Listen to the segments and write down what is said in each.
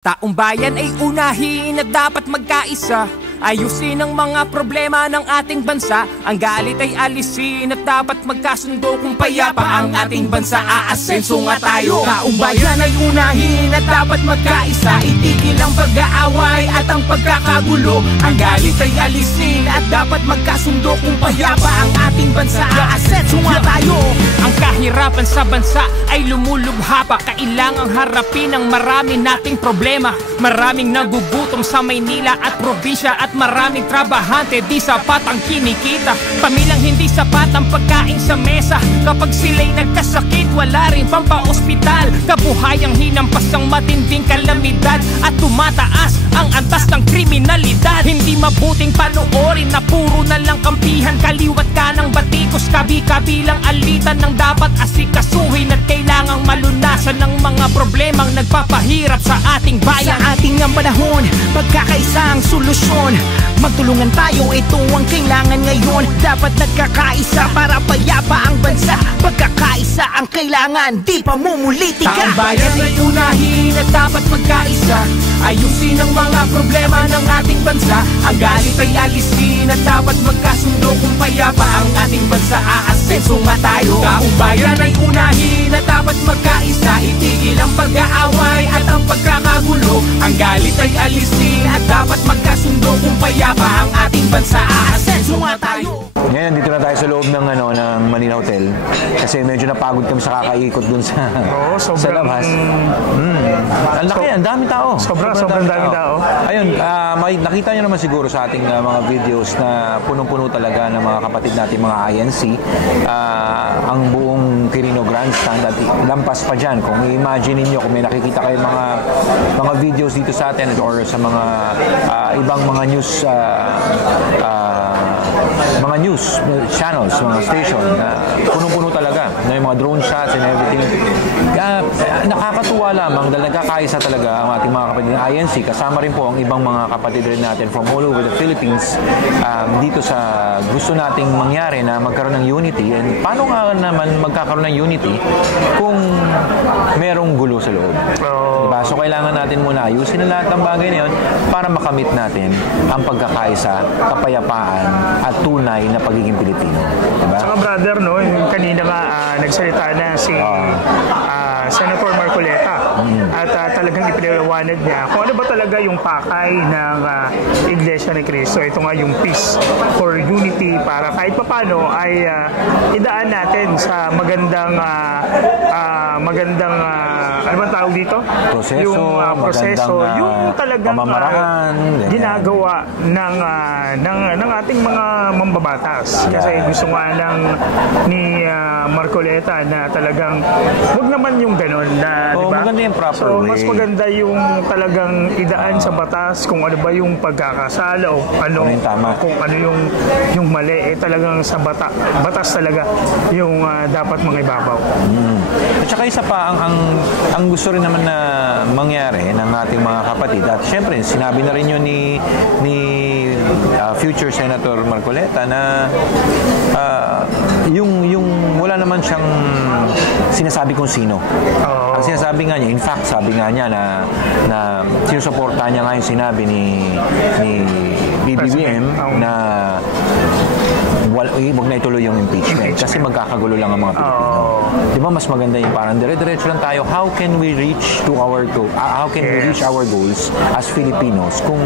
Taong bayan ay unahin at dapat magkaisa. Ayusin ang mga problema ng ating bansa. Ang galit ay alisin at dapat magkasundo. Kung payapa ang ating bansa, aasenso nga tayo. Taong bayan ay unahin at dapat magkaisa. Itigil ang pag-aaway at ang pagkakagulo. Ang galit ay alisin at dapat magkasundo. Kung payapa ang ating bansa, aasenso nga tayo. Ang kahirapan sa bansa ay lumulubha pa. Kailangang harapin ang marami nating problema. Maraming nagugutom sa Maynila at probinsya at maraming trabahante di sapat ang kinikita. Pamilyang hindi sapat ang pagkain sa mesa. Kapag sila'y nagkasakit, wala rin pampaospital. Kabuhayang hinampas ang matinding kalamidad at tumataas ang antas ng kriminalidad. Hindi mabuting panoorin na puro na lang kampihan. Kaliwat ka ng batikos, kabi-kabilang alitan ng dapat asikasuhin at kailangang malunasan ng mga problemang nagpapahirap sa ating bayan. Sa ating ang panahon, pagkakaisa ang solusyon. Magtulungan tayo, ito ang kailangan ngayon. Dapat nagkakaisa para payapa ang bansa. Pagkakaisa ang kailangan, di pa mumulitika. Taong bayan ay unahin at dapat magkaisa. Ayusin ang mga problema ng ating bansa. Ang galit ay alisin at dapat magkasundo. Kung payapa ang ating bansa, aasenso nga tayo. Taong bayan ay unahin at dapat magkaisa. Itigil ang pag-aaway at ang pagkakagulo. Ang galit ay alisin at dapat magkasundo. Kung payapa ang ating bansa, aasenso nga tayo. Ngayon, dito na tayo sa loob ng, ng Manila Hotel. Kasi medyo napagod kami sa kakaikot dun sa, sa labas. Ang laki, ang dami tao. Sobrang dami tao. Ayun, nakita nyo naman siguro sa ating mga videos na punong-puno talaga ng mga kapatid natin, mga INC. Ang buong Quirino Grandstand at lampas pa dyan. Kung i-imagine niyo kung may nakikita kayo mga videos dito sa atin or sa mga ibang mga news channels, mga station na punong-puno talaga na yung mga drone shots and everything. Nakakatuwa lamang dahil nagkakaisa talaga ang ating mga kapatid ng INC. Kasama rin po ang ibang mga kapatid rin natin from all over the Philippines dito sa gusto nating mangyari na magkaroon ng unity. And paano nga naman magkakaroon ng unity kung merong gulo sa loob? Diba? So kailangan natin muna ayusin ang lahat ng bagay na yun para makamit natin ang pagkakaisa, kapayapaan at tunay na pagiging Pilipino. Diba? Saka brother, no, kanina nga nagsalita na si Senator Marcoleta at talagang ipinaliwanag niya kung ano ba talaga yung pakay ng Iglesia ni Cristo. Ito nga yung peace for unity para kahit papano ay idaan natin sa magandang ano ba tawag dito? Proseso, yung proseso, yung talagang ginagawa ng ating mga mambabatas. Kasi gusto nga ni Marcoleta na talagang wag naman yung ganon na, diba? Maganda yung proper way. Mas maganda yung talagang idaan sa batas kung ano ba yung pagkakasala o ano, kung ano yung mali, talagang sa batas talaga yung dapat mga ibabaw. At saka isa pa, ang gusto rin naman na mangyari ng ating mga kapatid, at syempre sinabi na rin yun ni future Senator Marcoleta na yung wala naman siyang sinasabi kung sino. Ang sinasabi nga niya, in fact, sabi nga niya na sinusuportahan niya nga yung sinabi ni BBM na huwag na ituloy yung impeachment kasi magkakagulo lang ang mga Pilipino. Di ba mas maganda yung parang dire-diretso lang tayo, how can we reach our goals as Filipinos kung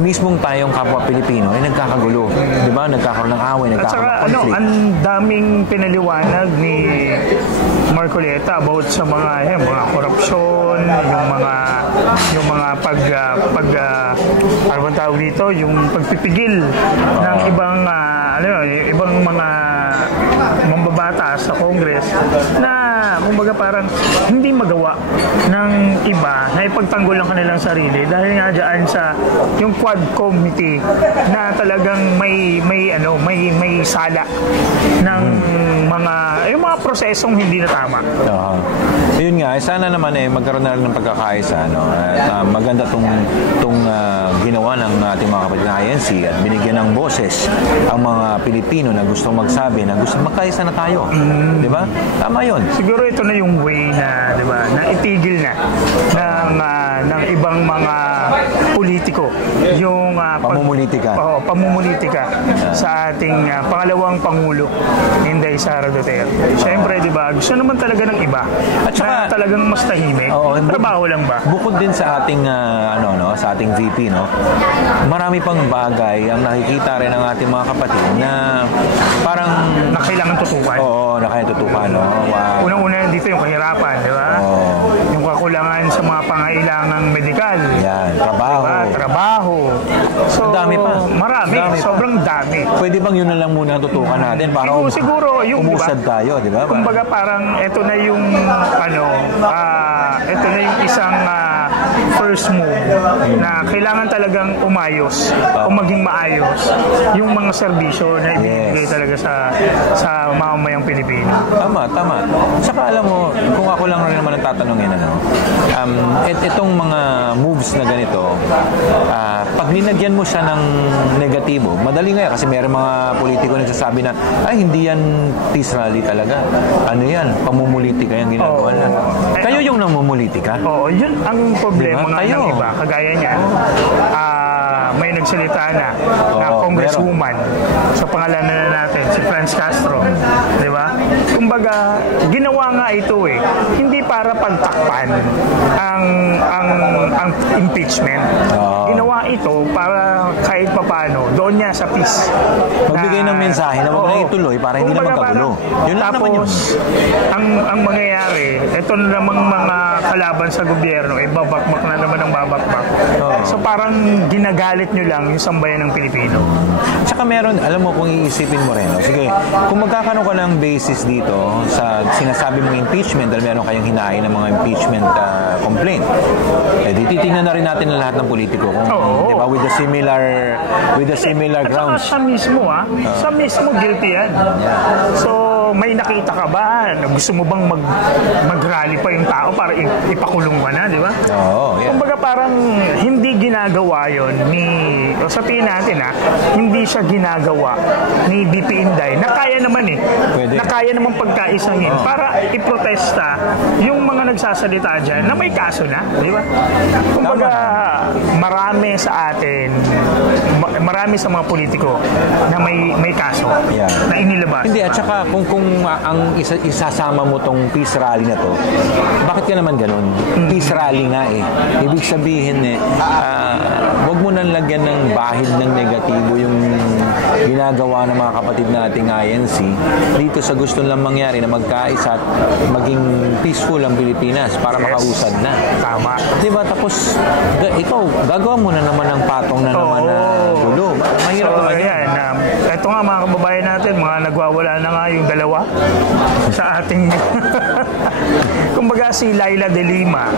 mismong tayong kapwa Pilipino ay nagkakagulo. Di ba? Nagkakaroon ng away, nagkakaroon ng conflict. Ang daming pinaliwanag ni Marcoleta about sa mga korupsyon, yung mga ano bang tawag dito, yung pagpipigil ng ibang mga mambabatas sa Congress na kumbaga parang hindi magawa ng iba na ipagtanggol ang kanilang sarili dahil nga dyan sa yung Quad Committee na talagang may sala ng yung mga prosesong hindi na tama. Yun nga, sana naman magkaroon na rin ng pagkakaisa, no? Maganda tong ginawa ng ating mga kapatid ng INC at binigyan ng boses ang mga Pilipino na gustong magsabi na gusto magkaisa na tayo. Di ba? Tama yun. Siguro siguro ito na yung way na, di ba, na itigil na ng ibang mga politiko yung pamumulitika. Pamumulitika sa ating pangalawang Pangulo, Inday Sara Duterte. Siyempre, di ba, gusto naman talaga ng iba At saka, na talagang mas tahimik. Trabaho lang ba? Bukod din sa ating sa ating VP, no, marami pang bagay ang nakikita rin ng ating mga kapatid na parang Na kailangan tutukan. Oo, na kaya tutukan, no. Wow. Unang-una dito yung kahirapan, di ba? Yung kakulangan sa mga pangailangang medikal. Yan, trabaho. Diba? Trabaho. So, dami pa. Marami. Sobrang dami. Pwede bang yun na lang muna tutukan natin para Siguro yung, umusad diba? tayo, di ba? Kumbaga parang ito na yung ito na yung isang first move na kailangan talagang umayos o maging maayos yung mga serbisyo na ibibigay talaga sa mamamayang Pilipino. Tama. Saka alam mo, kung ako lang rin naman ang tatanungin, itong mga moves na ganito, pag ninagyan mo siya ng negatibo, madali nga kasi meron mga politiko nagsasabi na, ay, hindi yan peace rally talaga. Ano yan? Pamumulitika yung ginagawa na. Kayo yung namumulitika? Oo, yun ang problema Diba? nga ng iba. Kagaya niyan, may nagsalita na congresswoman. So, pangalanan na natin, si Franz Castro. Di ba? Kumbaga, ginawa nga ito hindi para pagtakpan ang impeachment. Ginawa ito para kahit papano, doon niya sa peace. Magbigay ng mensahe na huwag na ituloy para hindi na magkagulo. Yun lang naman yun. Ang mangyayari, ito na namang mga kalaban sa gobyerno, babakbak na naman ang babakbak. So parang ginagalit nyo lang yung sambayan ng Pilipino. Tsaka meron, alam mo kung iisipin mo rin, sige, kung magkakaroon ka ng basis dito sa sinasabi mong impeachment dahil meron kayong hinain ng mga impeachment complaint, di titingnan na rin natin ang lahat ng politiko kung, di ba, with the similar grounds. At saka sa mismo guilty yan. So, may nakita ka ba? Gusto mo bang mag-rally pa yung tao para ipakulong ka na, di ba? Kumbaga parang hindi ginagawa yon o sabihin natin hindi siya ginagawa ni BP Inday na kaya naman Pwede. na kaya naman pagkaisahin para iprotesta yung mga nagsasalita dyan na may kaso na, di ba? Kumbaga marami sa atin, marami sa mga politiko na may kaso na inilabas. Hindi, at saka kung ang isasama mo tong peace rally na to, bakit ka naman ganun? Peace rally nga ibig sabihin wag mo nang lagyan ng bahid ng negatibo yung ginagawa ng mga kapatid nating INC dito sa gusto lang mangyari na magkaisa at maging peaceful ang Pilipinas para makausad na. Tama. Diba? Tapos ikaw, gagawa mo na naman ng patong na naman na gulo. Mahirap naman yan. Ito nga mga kababayan natin, mga nagwawala na nga yung dalawa sa ating kumbaga si Laila de Lima.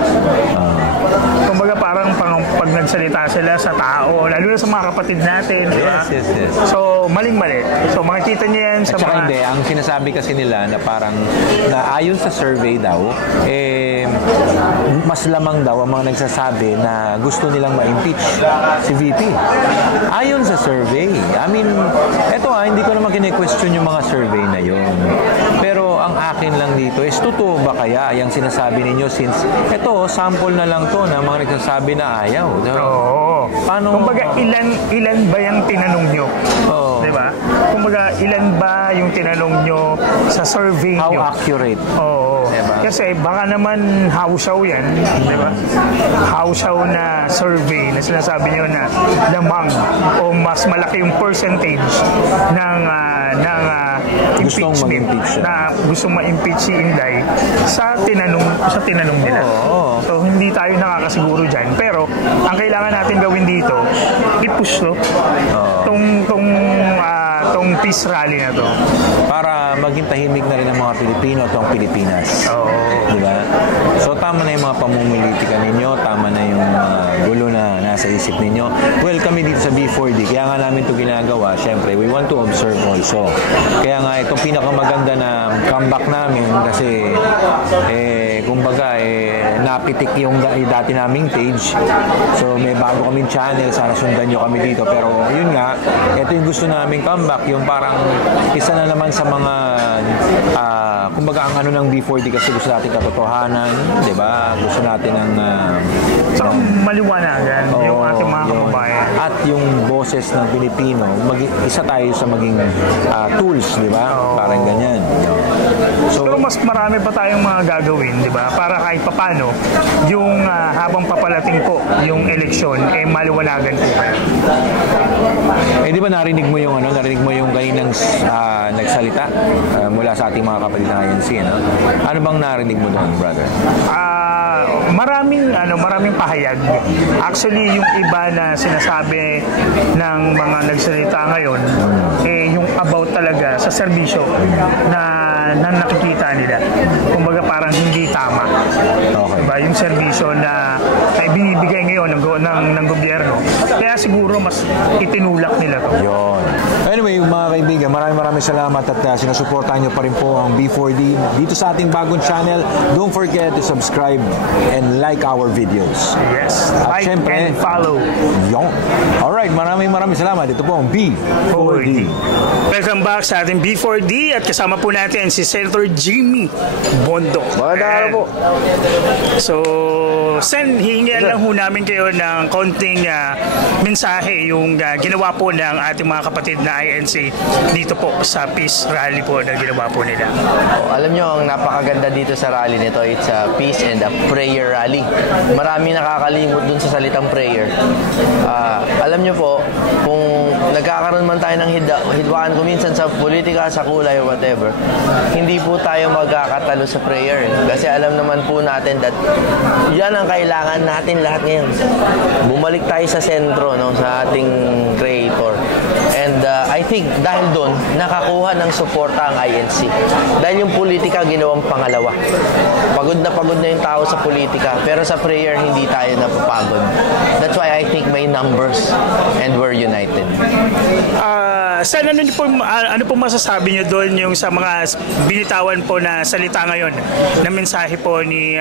Kumbaga parang pag nagsalita sila sa tao, lalo na sa mga kapatid natin, diba? Yes. So, maling-mali. So, makikita niyo yan sa mga... Hindi, ang sinasabi kasi nila na parang na ayon sa survey daw, mas lamang daw ang mga nagsasabi na gusto nilang ma-impeach si VP. Ayon sa survey. I mean, eto hindi ko naman kine-question yung mga survey na yun. Pero ang akin lang dito is, totoo ba kaya yung sinasabi ninyo since eto, sample na lang to na mga nagsasabi na ayaw. Paano? Kumbaga, ilan ba yung tinanong nyo? Diba? Kumbaga, ilan ba yung tinanong nyo sa survey nyo? How accurate? Diba? Kasi baka naman hausaw yan, diba? Hausaw na survey na sinasabi nyo na lamang o mas malaki yung percentage ng impeachment na gustong ma-impeach si Inday sa tinanong nila. So hindi tayo nakakasiguro dyan. Pero ang kailangan natin gawin dito, i-push tong peace rally na to. Para maging tahimik na rin ang mga Pilipino at ang Pilipinas. Diba? So tama na yung mga pamumulitika ninyo, tama na yung gulo na nasa isip ninyo. Well, kami dito sa B4D, kaya nga namin ito ginagawa, syempre, we want to observe also. Kaya nga itong pinakamaganda na comeback namin kasi kung kumbaga, napitik yung dati naming page. So, may bago kaming channel. Sana sundan nyo kami dito. Pero, yun nga, ito yung gusto naming comeback. Yung parang isa na naman sa mga, kumbaga, ang ano ng B4D kasi gusto natin katotohanan. Diba? Gusto natin ng... So, maliwanagan yung ating mga kababayan. At yung boses ng Pilipino, isa tayo sa maging tools, di ba? Parang ganyan. So, pero mas marami pa tayong mga gagawin, di ba? Para kahit papano, yung habang papalating po yung eleksyon, maliwanagan po kayo. Di ba narinig mo yung kaninang nagsalita mula sa ating mga kapatid ng INC, no? Ano bang narinig mo doon, brother? Maraming pahayag. Actually, yung iba na sinasabi ng mga nagsalita ngayon, yung about talaga sa serbisyo na nakikita nila. Kumbaga parang hindi tama. Okay. Diba? Yung serbisyo na binibigay ngayon ng gobyerno. Kaya siguro mas itinulak nila to. Yun. Anyway, mga kaibigan, maraming salamat at sinusuportahan nyo pa rin po ang B4D dito sa ating bagong channel. Don't forget to subscribe and like our videos. Yes. At Like syempre, and follow. Yun. Alright, maraming salamat. Ito po ang B4D. Welcome back sa ating B4D at kasama po natin si Senator Jimmy Bondoc. Magandang araw po. So, Sen, hihingian lang ho namin kayo ng konting mensahe yung ginawa po ng ating mga kapatid na INC dito po sa peace rally po na ginawa po nila. Alam nyo, ang napakaganda dito sa rally nito, it's a peace and a prayer rally. Marami nakakalimot dun sa salitang prayer. Alam nyo po, kung nagkakaroon man tayo ng hidwaan kuminsan sa politika, sa kulay or whatever, hindi po tayo magkakatalo sa prayer. Kasi alam naman po natin that yan ang kailangan natin lahat ngayon. Bumalik tayo sa sentro, no, sa ating creator. And I think dahil doon, nakakuha ng suporta ang INC. Dahil yung politika ginawang pangalawa. Pagod na yung tao sa politika, pero sa prayer hindi tayo napapagod. That's why I think may numbers and we're united. Sen, ano po masasabi nyo doon yung sa mga binitawan po na salita ngayon na mensahe po ni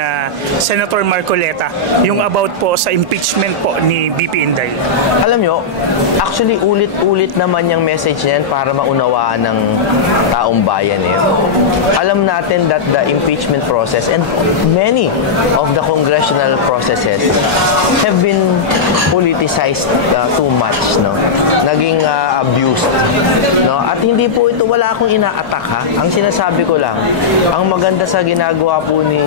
Senator Marcoleta, yung about po sa impeachment po ni BP Inday? Alam nyo, actually ulit-ulit naman yung message niyan para maunawaan ng taong bayan. Alam natin that the impeachment process and many of the congressional processes have been politicized too much, no? Naging abused, no? At hindi po ito, wala akong ina-attack, ha. Ang sinasabi ko lang, ang maganda sa ginagawa po ni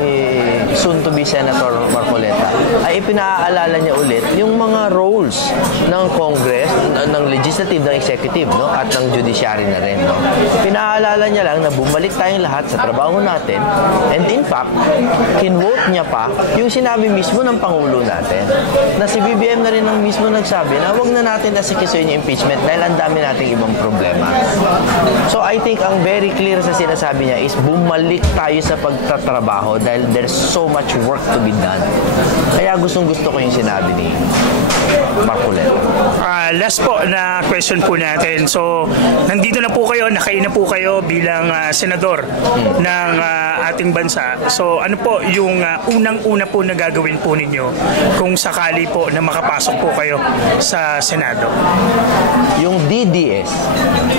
soon to be Senator Marcoleta ay ipinaalala niya ulit yung mga roles ng Congress, ng legislative, ng executive, no? At ng judiciary na rin, no? Pinaalala niya lang na bumalik tayong lahat sa trabaho natin, and in fact, kinvote niya pa yung sinabi mismo ng Pangulo natin na si BBM na rin ang mismo nagsabi na huwag na natin asikisuin yung impeachment dahil ang dami nating ibang problema. So I think ang very clear sa sinasabi niya is bumalik tayo sa pagtatrabaho dahil there's so much work to be done. Kaya gustong-gusto ko yung sinabi ni Marcoleta. Last po na question po natin. So, nandito na po kayo, nakain na po kayo bilang senador ng ating bansa. So, ano po yung unang-una po na gagawin po ninyo kung sakali po na makapasok po kayo sa Senado? Yung DDS,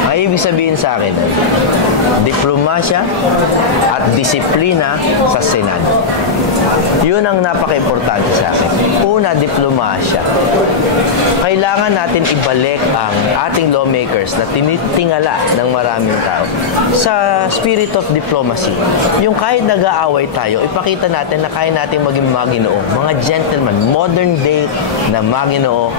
ay ibig sabihin sa akin, diplomasya at disiplina sa Senado. Yun ang napaka-importante sa akin. Una, diplomasya. Kailangan natin ibalik ang ating lawmakers na tinitingala ng maraming tao sa spirit of diplomacy. Yung kahit nag-aaway tayo, ipakita natin na kaya natin maging maginoo. Mga gentlemen, modern day na maginoo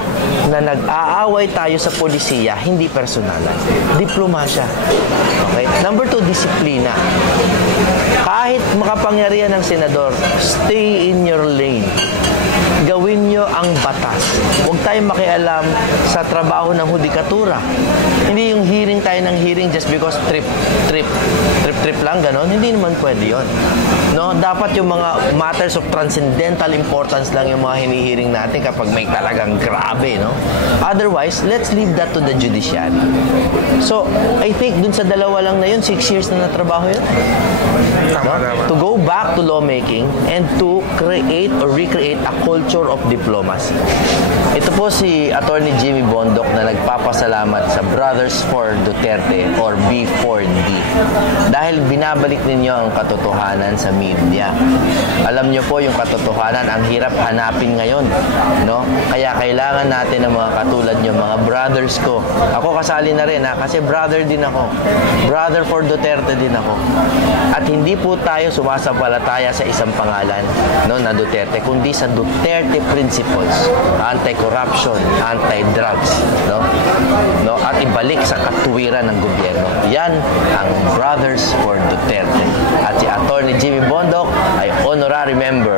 na nag-aaway tayo sa polisiya, hindi personalan. Diplomasya. Okay? Number 2, disiplina. Kahit makapangyarihan ng senador, stay in your lane. Gawin nyo tayo ang batas. Huwag tayong makialam sa trabaho ng hudikatura. Hindi yung hearing tayo ng hearing just because trip lang, ganon. Hindi naman pwede yun. No? Dapat yung mga matters of transcendental importance lang yung mga hinihiring natin kapag may talagang grabe, no? Otherwise, let's leave that to the judiciary. So, I think dun sa dalawa lang na yun, 6 years na natrabaho yun. To go back to lawmaking and to create or recreate a culture of diplomacy. Ito po si Attorney Jimmy Bondoc na nagpapasalamat sa Brothers for Duterte or B4D dahil binabalik ninyo ang katotohanan sa media. Alam nyo po yung katotohanan, ang hirap hanapin ngayon, no? Kaya kailangan natin ng mga katulad nyo, mga brothers ko. Ako kasali na rin, kasi brother din ako. Brother for Duterte din ako. At hindi po tayo sumasampalataya sa isang pangalan, no, na Duterte, kundi sa Duterte principles, anti-corruption, anti-drugs, no, at ibalik sa katuwiran ng gobyerno. Yan ang Brothers for Duterte. At si Attorney Jimmy Bondoc ay honorary member